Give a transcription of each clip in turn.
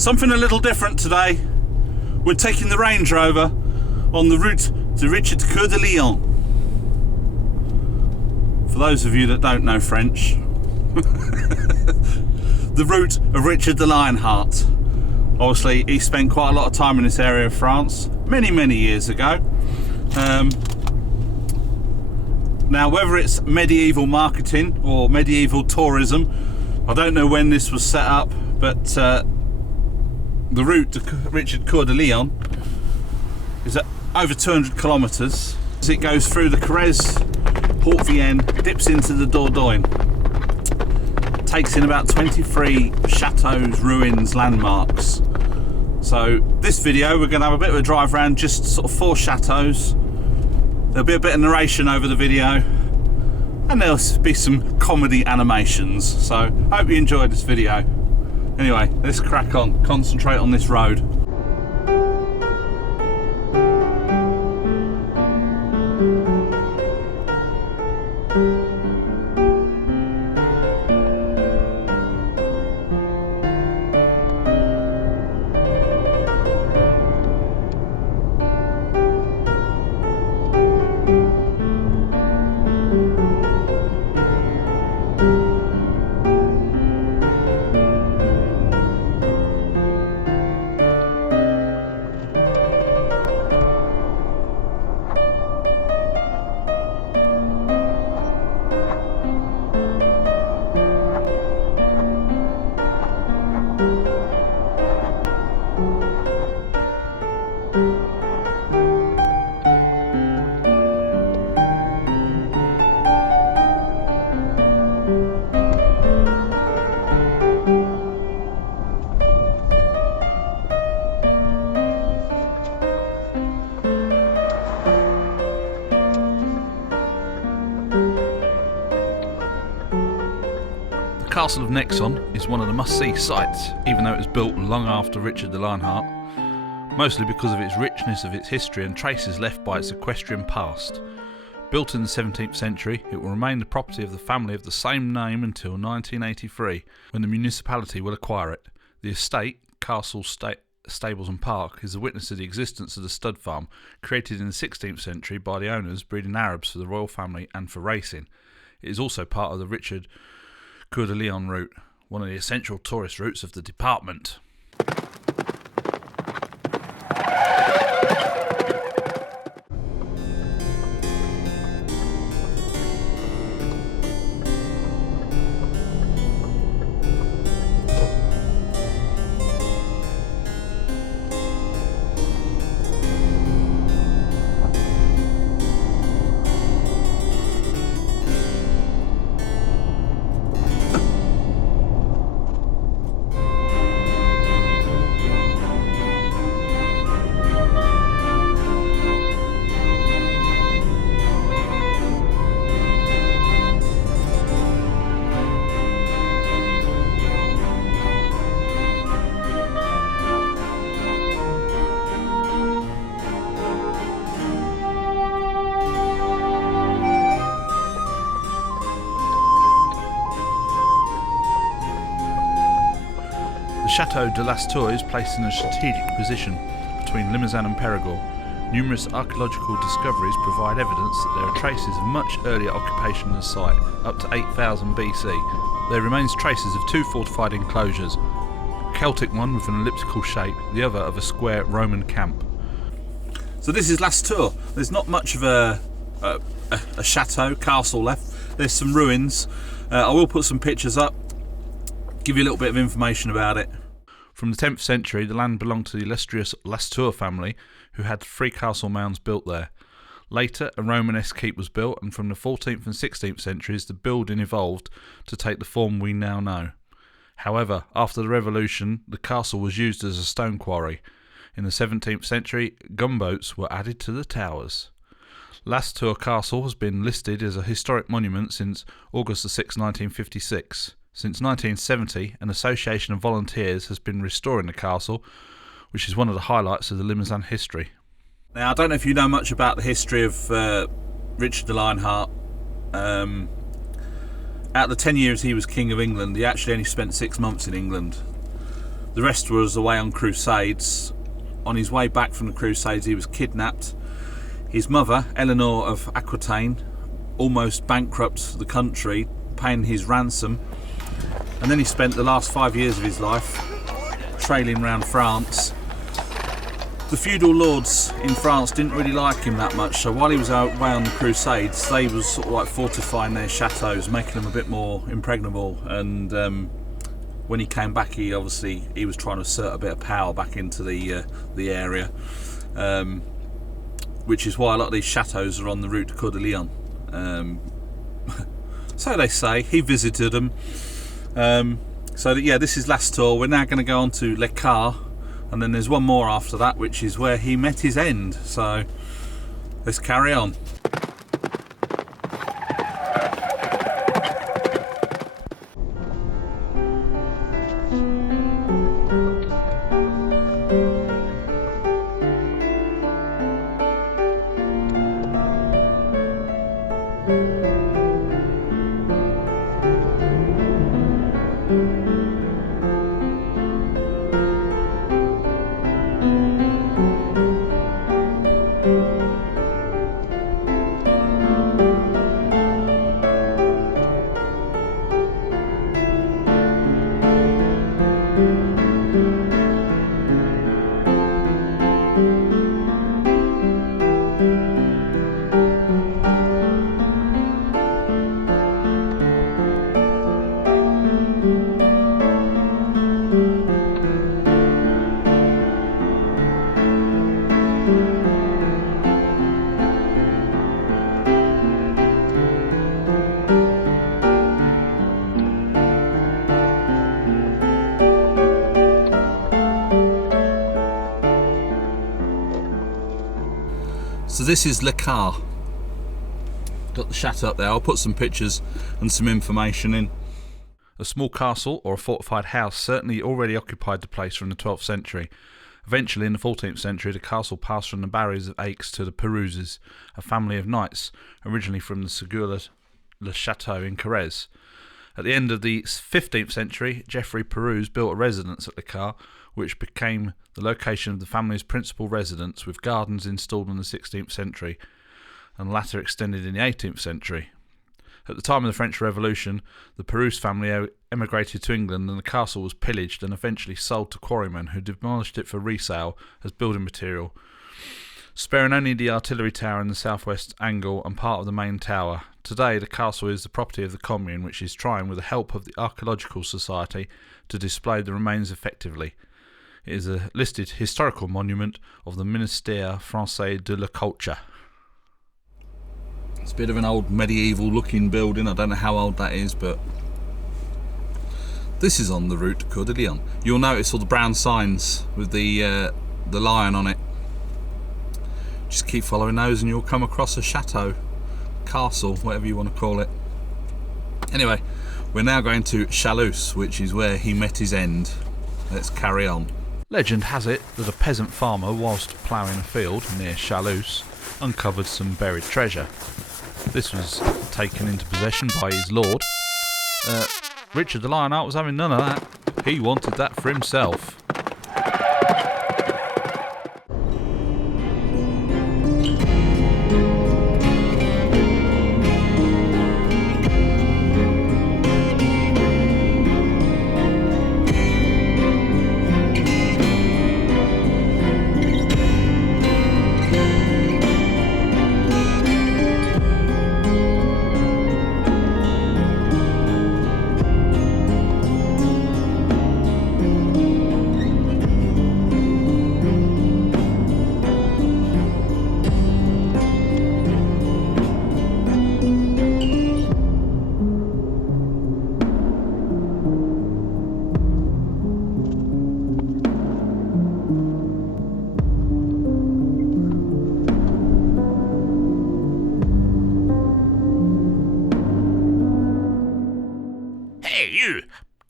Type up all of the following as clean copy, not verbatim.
Something a little different today. We're taking the Range Rover on the route to Richard Coeur de Lion. For those of you that don't know French, the route of Richard the Lionheart. Obviously, he spent quite a lot of time in this area of France many years ago. Now, whether it's medieval marketing or medieval tourism, I don't know when this was set up, but the route to Richard Coeur de Lion is at over 200 kilometres. It goes through the Corrèze, Port Vienne, dips into the Dordogne, takes in about 23 chateaus, ruins, landmarks. So this video we're going to have a bit of a drive around just sort of 4 chateaus. There'll be a bit of narration over the video and there'll be some comedy animations. So I hope you enjoyed this video. Anyway, let's crack on, concentrate on this road. The Castle of Nexon is one of the must-see sights, even though it was built long after Richard the Lionheart, mostly because of its richness of its history and traces left by its equestrian past. Built in the 17th century, it will remain the property of the family of the same name until 1983, when the municipality will acquire it. The estate, castle, stables and park, is a witness to the existence of the stud farm, created in the 16th century by the owners breeding Arabs for the royal family and for racing. It is also part of the Richard Coeur de Lion route, one of the essential tourist routes of the department. The Château de las Tours is placed in a strategic position between Limousin and Périgord. Numerous archaeological discoveries provide evidence that there are traces of much earlier occupation of the site, up to 8000 BC. There remains traces of 2 fortified enclosures, a Celtic one with an elliptical shape, the other of a square Roman camp. So this is Las Tours. There's not much of a chateau, castle left. There's some ruins. I will put some pictures up, give you a little bit of information about it. From the 10th century, the land belonged to the illustrious Las Tours family, who had 3 castle mounds built there. Later, a Romanesque keep was built, and from the 14th and 16th centuries, the building evolved to take the form we now know. However, after the Revolution, the castle was used as a stone quarry. In the 17th century, gunboats were added to the towers. Las Tours Castle has been listed as a historic monument since August 6, 1956. Since 1970, an association of volunteers has been restoring the castle, which is one of the highlights of the Limousin history. Now, I don't know if you know much about the history of Richard the Lionheart. Out of the 10 years he was King of England, he actually only spent 6 months in England. The rest was away on crusades. On his way back from the crusades he was kidnapped. His mother, Eleanor of Aquitaine, almost bankrupted the country, paying his ransom, and then he spent the last 5 years of his life trailing around France. The feudal lords in France didn't really like him that much, so while he was away on the crusades, they was sort of like fortifying their chateaus, making them a bit more impregnable, and when he came back he was trying to assert a bit of power back into the area, which is why a lot of these chateaus are on the route to Coeur de Lion. So they say. He visited them. This is last tour. We're now going to go on to Le Coeur, and then there's one more after that, which is where he met his end. So let's carry on. So this is Le Coeur. Got the chateau up there. I'll put some pictures and some information in. A small castle or a fortified house certainly already occupied the place from the 12th century. Eventually, in the 14th century, the castle passed from the barons of Aix to the Perouses, a family of knights originally from the Ségur-le-Château in Corrèze. At the end of the 15th century, Geoffrey Perouse built a residence at Le Coeur, which became the location of the family's principal residence, with gardens installed in the 16th century and latter extended in the 18th century. At the time of the French Revolution, the Perouse family emigrated to England, and the castle was pillaged and eventually sold to quarrymen who demolished it for resale as building material, sparing only the artillery tower in the southwest angle and part of the main tower. Today the castle is the property of the commune, which is trying, with the help of the Archaeological Society, to display the remains effectively. It is a listed historical monument of the Ministère Français de la Culture. It's a bit of an old medieval looking building. I don't know how old that is, but this is on the route to Coeur de Lion. You'll notice all the brown signs with the lion on it. Just keep following those and you'll come across a chateau, castle, whatever you want to call it. Anyway, we're now going to Châlus, which is where he met his end. Let's carry on. Legend has it that a peasant farmer, whilst ploughing a field near Châlus, uncovered some buried treasure. This was taken into possession by his lord. Richard the Lionheart was having none of that. He wanted that for himself.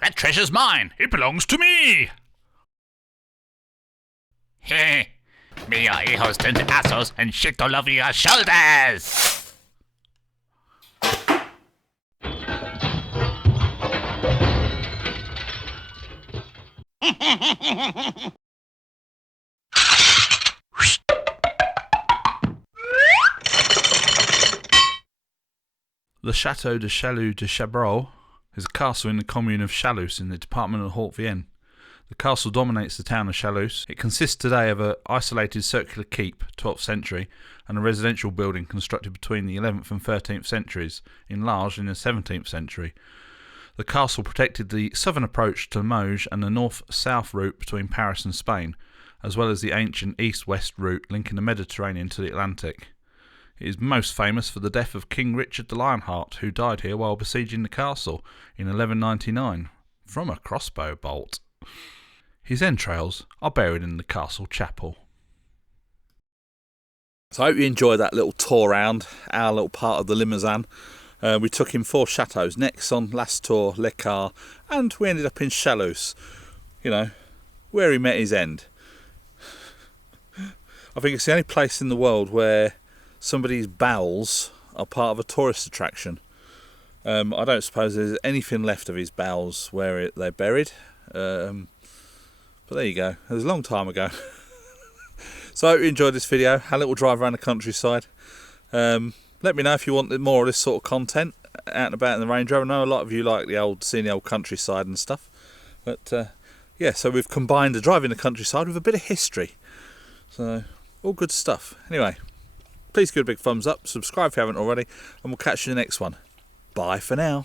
That treasure's mine. It belongs to me. Heh. Me your hijos turn to assholes and shit all over your shoulders. The Château de Châlus-Chabrol is a castle in the commune of Châlus in the department of Haute-Vienne. The castle dominates the town of Châlus. It consists today of an isolated circular keep, 12th century, and a residential building constructed between the 11th and 13th centuries, enlarged in the 17th century. The castle protected the southern approach to Limoges and the north-south route between Paris and Spain, as well as the ancient east-west route linking the Mediterranean to the Atlantic. It is most famous for the death of King Richard the Lionheart, who died here while besieging the castle in 1199 from a crossbow bolt. His entrails are buried in the castle chapel. So I hope you enjoyed that little tour around our little part of the Limousin. We took in 4 chateaus: Nexon, Lastour, Le Car, and we ended up in Châlus, you know, where he met his end. I think it's the only place in the world where somebody's bowels are part of a tourist attraction. I don't suppose there's anything left of his bowels where they're buried, but there you go. It was a long time ago. So I hope you enjoyed this video, our little drive around the countryside. Let me know if you want more of this sort of content out and about in the Range Rover. I know a lot of you like seeing the old countryside and stuff, but yeah, so we've combined the drive in the countryside with a bit of history, so all good stuff. Anyway, please give it a big thumbs up, subscribe if you haven't already, and we'll catch you in the next one. Bye for now.